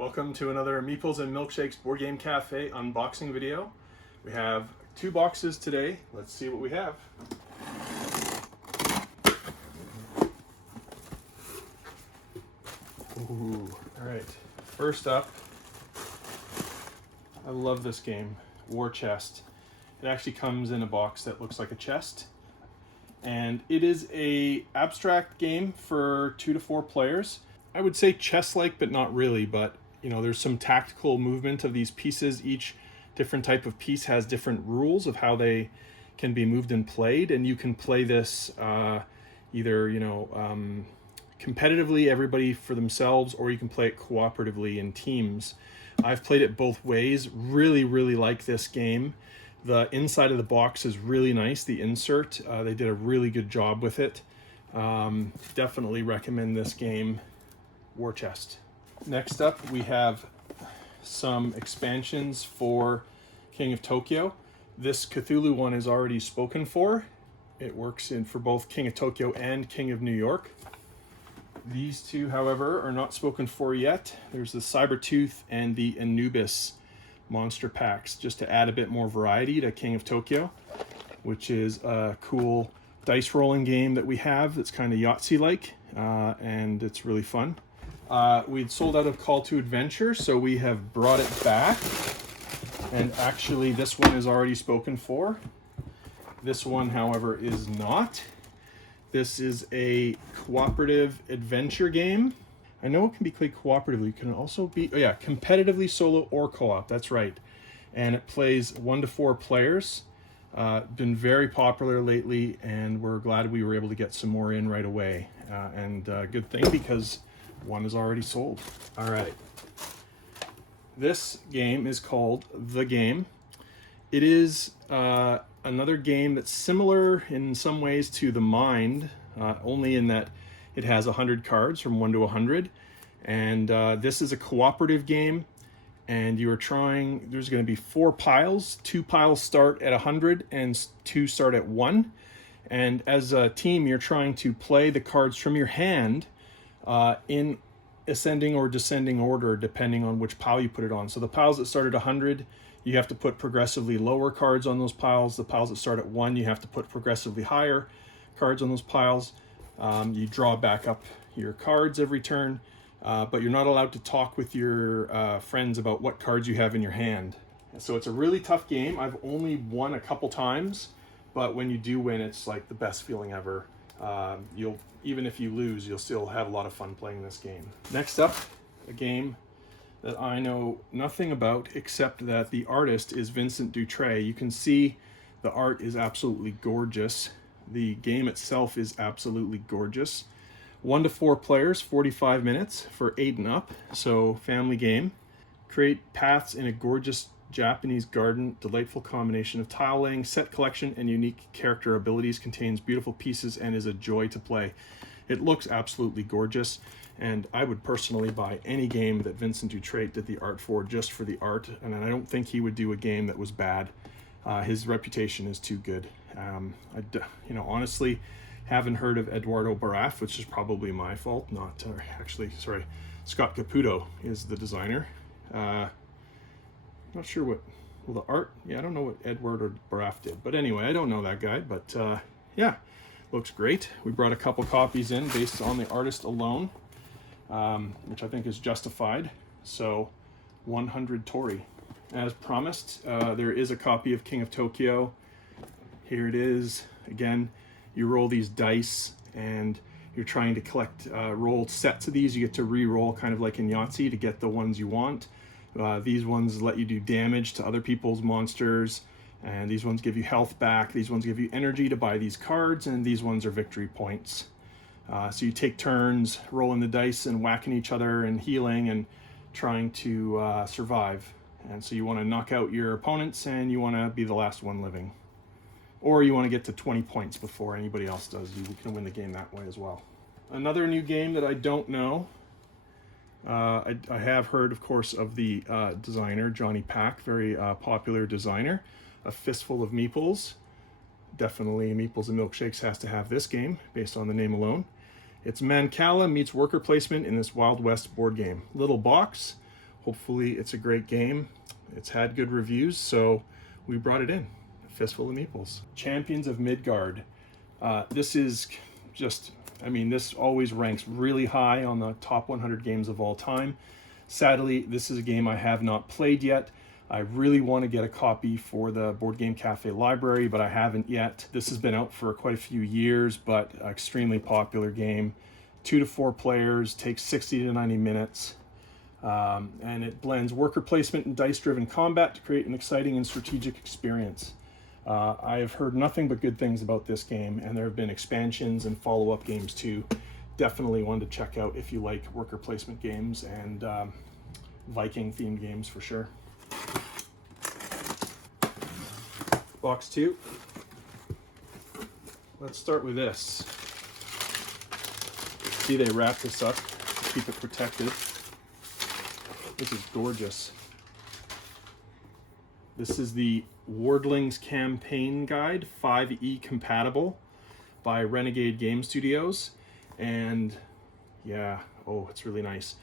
Welcome to another Meeples and Milkshakes Board Game Cafe unboxing video. We have two boxes today. Let's see what we have. Ooh, all right. First up, I love this game, War Chest. It actually comes in a box that looks like a chest. And it is a abstract game for 2 to 4 players. I would say chess-like, but not really. But you know, there's some tactical movement of these pieces. Each different type of piece has different rules of how they can be moved and played, and you can play this either competitively, everybody for themselves, or you can play it cooperatively in teams. I've played it both ways. Really like this game. The inside of the box is really nice. The insert, they did a really good job with it. Definitely recommend this game, War Chest. Next up, we have some expansions for King of Tokyo. This Cthulhu one is already spoken for. It works for both King of Tokyo and King of New York. These two, however, are not spoken for yet. There's the Cybertooth and the Anubis monster packs, just to add a bit more variety to King of Tokyo, which is a cool dice rolling game that we have that's kind of Yahtzee-like, and it's really fun. We'd sold out of Call to Adventure, so we have brought it back, and actually this one is already spoken for. This one, however, is not. This is a cooperative adventure game. I know it can be played cooperatively. It can also be, competitively, solo, or co-op. That's right. And it plays 1 to 4 players. Been very popular lately, and we're glad we were able to get some more in right away. Good thing, because one is already sold. All right. This game is called The Game. It is another game that's similar in some ways to The Mind, only in that it has 100 cards from 1 to 100, and this is a cooperative game, and you are trying, there's going to be 4 piles. 2 piles start at 100 and 2 start at 1, and as a team you're trying to play the cards from your hand in ascending or descending order depending on which pile you put it on. So the piles that start at 100, you have to put progressively lower cards on those piles. The piles that start at 1, you have to put progressively higher cards on those piles. You draw back up your cards every turn, but you're not allowed to talk with your friends about what cards you have in your hand. So it's a really tough game. I've only won a couple times, but when you do win, it's like the best feeling ever. Even if you lose, you'll still have a lot of fun playing this game. Next up, a game that I know nothing about except that the artist is Vincent Dutrait. You can see the art is absolutely gorgeous. The game itself is absolutely gorgeous. 1 to 4 players, 45 minutes for 8 and up, so family game. Create paths in a gorgeous Japanese garden. Delightful combination of tile laying, set collection, and unique character abilities. Contains beautiful pieces and is a joy to play. It looks absolutely gorgeous, and I would personally buy any game that Vincent Dutrait did the art for just for the art, and I don't think he would do a game that was bad. His reputation is too good. Honestly, haven't heard of Eduardo Baraf, which is probably my fault. Scott Caputo is the designer. Not sure what, the art, I don't know what Eduardo Baraf did, but anyway, I don't know that guy, but looks great. We brought a couple copies in based on the artist alone, which I think is justified. So 100 Torii. As promised, there is a copy of King of Tokyo. Here it is. Again, you roll these dice and you're trying to collect rolled sets of these. You get to re-roll kind of like in Yahtzee to get the ones you want. These ones let you do damage to other people's monsters, and these ones give you health back. These ones give you energy to buy these cards, and these ones are victory points. So you take turns rolling the dice and whacking each other and healing and trying to survive. And so you want to knock out your opponents, and you want to be the last one living. Or you want to get to 20 points before anybody else does. You can win the game that way as well. Another new game that I don't know. I have heard, of course, of the designer, Johnny Pack, very popular designer, A Fistful of Meeples. Definitely Meeples and Milkshakes has to have this game, based on the name alone. It's Mancala meets worker placement in this Wild West board game. Little box, Hopefully it's a great game. It's had good reviews, so we brought it in. Fistful of Meeples. Champions of Midgard. This is just, I mean, this always ranks really high on the top 100 games of all time. Sadly, this is a game I have not played yet. I really want to get a copy for the Board Game Cafe library, but I haven't yet. This has been out for quite a few years, but extremely popular game. 2 to 4 players, takes 60 to 90 minutes. And it blends worker placement and dice-driven combat to create an exciting and strategic experience. I have heard nothing but good things about this game, and there have been expansions and follow-up games too. Definitely one to check out if you like worker placement games and Viking-themed games for sure. Box 2. Let's start with this. See, they wrap this up to keep it protected. This is gorgeous. This is the Wardlings Campaign Guide, 5e compatible, by Renegade Game Studios. And yeah, oh, it's really nice.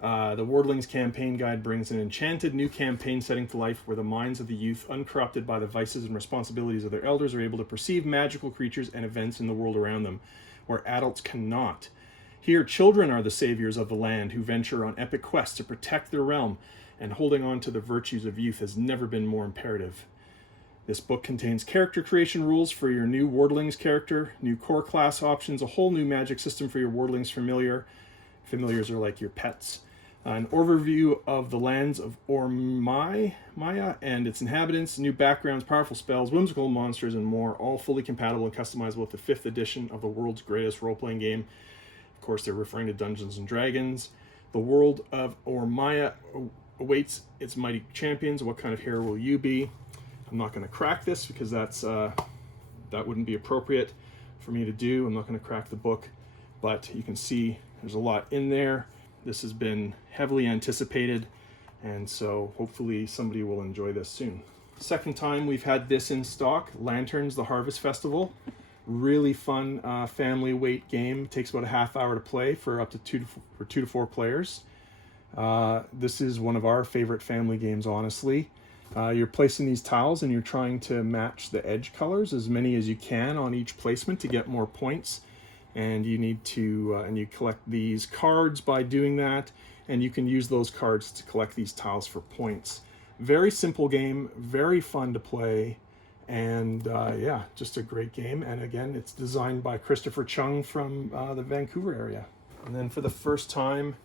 The Wardlings Campaign Guide brings an enchanted new campaign setting to life where the minds of the youth, uncorrupted by the vices and responsibilities of their elders, are able to perceive magical creatures and events in the world around them, where adults cannot. Here, children are the saviors of the land who venture on epic quests to protect their realm, and holding on to the virtues of youth has never been more imperative. This book contains character creation rules for your new Wardlings character, new core class options, a whole new magic system for your Wardlings familiars are like your pets, an overview of the lands of Maya and its inhabitants, new backgrounds, powerful spells, whimsical monsters, and more, all fully compatible and customizable with the 5th edition of the world's greatest role-playing game. Of course, they're referring to Dungeons & Dragons. The world of Maya awaits its mighty champions. What kind of hero will you be? I'm not going to crack this because that wouldn't be appropriate for me to do. I'm not going to crack the book, but you can see there's a lot in there. This has been heavily anticipated, and so hopefully somebody will enjoy this soon. Second time we've had this in stock, Lanterns, the Harvest Festival. Really fun family weight game. Takes about a half hour to play for up to 2 to 4 players. This is one of our favorite family games, honestly. You're placing these tiles and you're trying to match the edge colors, as many as you can on each placement to get more points. And you need to, and you collect these cards by doing that, and you can use those cards to collect these tiles for points. Very simple game, very fun to play, and yeah, just a great game. And again, it's designed by Christopher Chung from the Vancouver area. And then for the first time,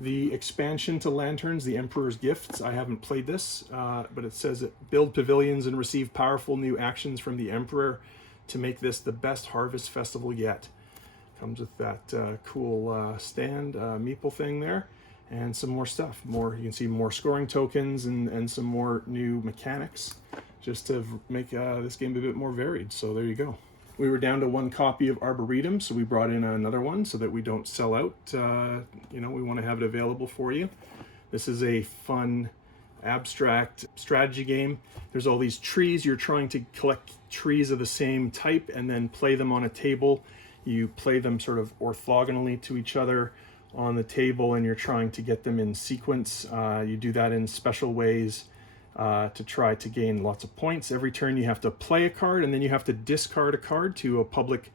the expansion to Lanterns, the Emperor's Gifts. I haven't played this, but it says build pavilions and receive powerful new actions from the Emperor to make this the best harvest festival yet. Comes with that cool stand meeple thing there, and some more stuff. More, you can see more scoring tokens and some more new mechanics, just to make this game a bit more varied. So there you go. We were down to 1 copy of Arboretum, so we brought in another one so that we don't sell out. You know, we want to have it available for you. This is a fun, abstract strategy game. There's all these trees. You're trying to collect trees of the same type and then play them on a table. You play them sort of orthogonally to each other on the table, and you're trying to get them in sequence. You do that in special ways to try to gain lots of points. Every turn you have to play a card, and then you have to discard a card to a public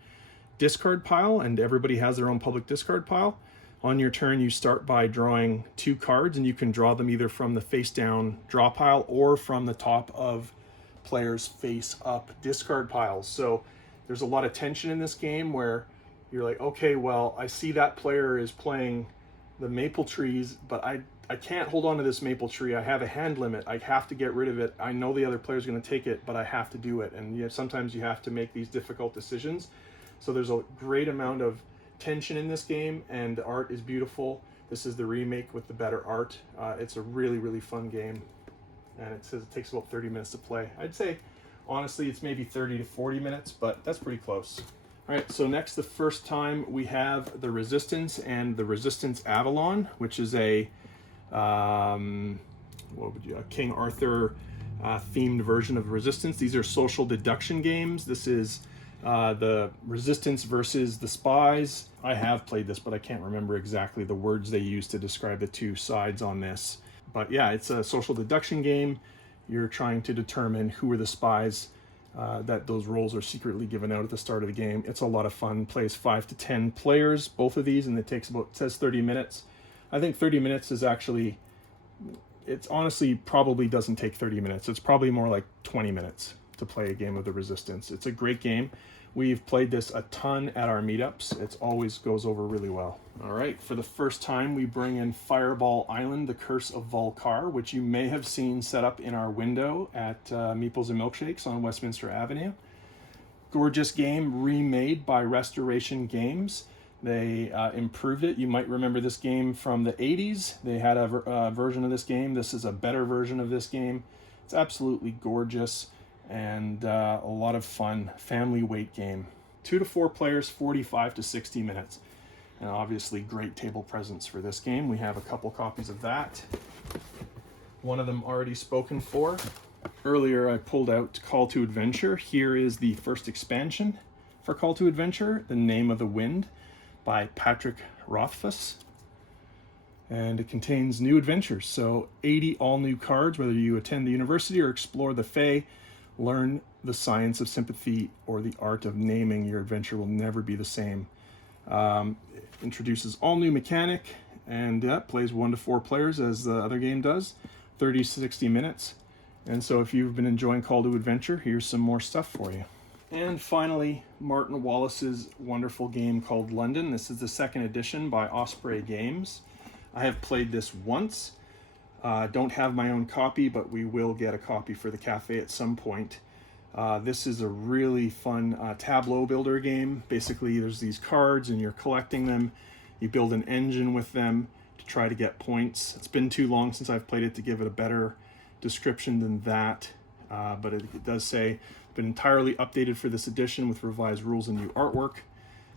discard pile, and everybody has their own public discard pile. On your turn, you start by drawing 2 cards, and you can draw them either from the face-down draw pile or from the top of players' face-up discard piles. So there's a lot of tension in this game where you're like, okay, well, I see that player is playing the maple trees, but I can't hold on to this maple tree. I have a hand limit. I have to get rid of it. I know the other player's going to take it, but I have to do it. And sometimes you have to make these difficult decisions. So there's a great amount of tension in this game, and the art is beautiful. This is the remake with the better art. It's a really, really fun game, and it says it takes about 30 minutes to play. I'd say, honestly, it's maybe 30 to 40 minutes, but that's pretty close. All right, so next, the first time, we have the Resistance and the Resistance Avalon, which is a King Arthur themed version of Resistance. These are social deduction games. This is The Resistance versus the Spies. I have played this, but I can't remember exactly the words they used to describe the two sides on this. But yeah, it's a social deduction game. You're trying to determine who are the spies, that those roles are secretly given out at the start of the game. It's a lot of fun. Plays 5 to 10 players, both of these, and it takes about, it says 30 minutes. I think 30 minutes is actually, it's honestly probably doesn't take 30 minutes. It's probably more like 20 minutes to play a game of the Resistance. It's a great game. We've played this a ton at our meetups. It always goes over really well. All right, for the first time, we bring in Fireball Island, The Curse of Vul-Kar, which you may have seen set up in our window at Meeples and Milkshakes on Westminster Avenue. Gorgeous game, remade by Restoration Games. They improved it. You might remember this game from the 80s. They had a version of this game. This is a better version of this game. It's absolutely gorgeous and a lot of fun. Family weight game. 2 to 4 players, 45 to 60 minutes. And obviously great table presence for this game. We have a couple copies of that. One of them already spoken for. Earlier I pulled out Call to Adventure. Here is the first expansion for Call to Adventure, The Name of the Wind, by Patrick Rothfuss. And it contains new adventures. So 80 all new cards, whether you attend the university or explore the Fae, learn the science of sympathy or the art of naming. Your adventure will never be the same. It introduces all new mechanic and plays 1 to 4 players as the other game does, 30 to 60 minutes. And so if you've been enjoying Call to Adventure, here's some more stuff for you. And finally, Martin Wallace's wonderful game called London. This is the 2nd edition by Osprey Games. I have played this once. Don't have my own copy, but we will get a copy for the cafe at some point. This is a really fun tableau builder game. Basically, there's these cards and you're collecting them. You build an engine with them to try to get points. It's been too long since I've played it to give it a better description than that, but it does say it's been entirely updated for this edition with revised rules and new artwork.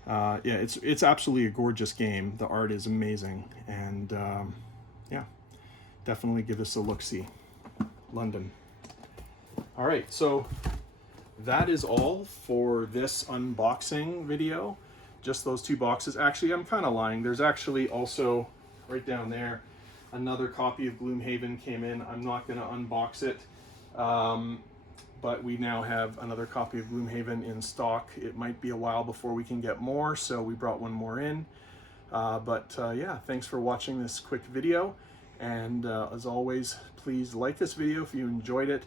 Yeah, it's absolutely a gorgeous game. The art is amazing, and yeah, definitely give this a look-see. London. All right, so that is all for this unboxing video. Just those 2 boxes. Actually, I'm kind of lying. There's actually also, right down there, another copy of Gloomhaven came in. I'm not going to unbox it, but we now have another copy of Gloomhaven in stock. It might be a while before we can get more, so we brought one more in. Yeah, thanks for watching this quick video. And as always, please like this video if you enjoyed it.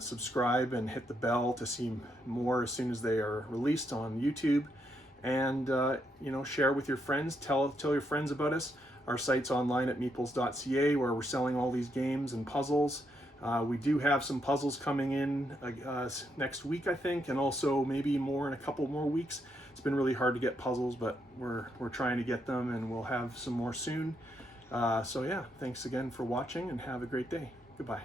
Subscribe and hit the bell to see more as soon as they are released on YouTube. And you know, share with your friends. Tell your friends about us. Our site's online at meeples.ca, where we're selling all these games and puzzles. We do have some puzzles coming in next week, I think, and also maybe more in a couple more weeks. It's been really hard to get puzzles, but we're trying to get them, and we'll have some more soon. So yeah, thanks again for watching, and have a great day. Goodbye.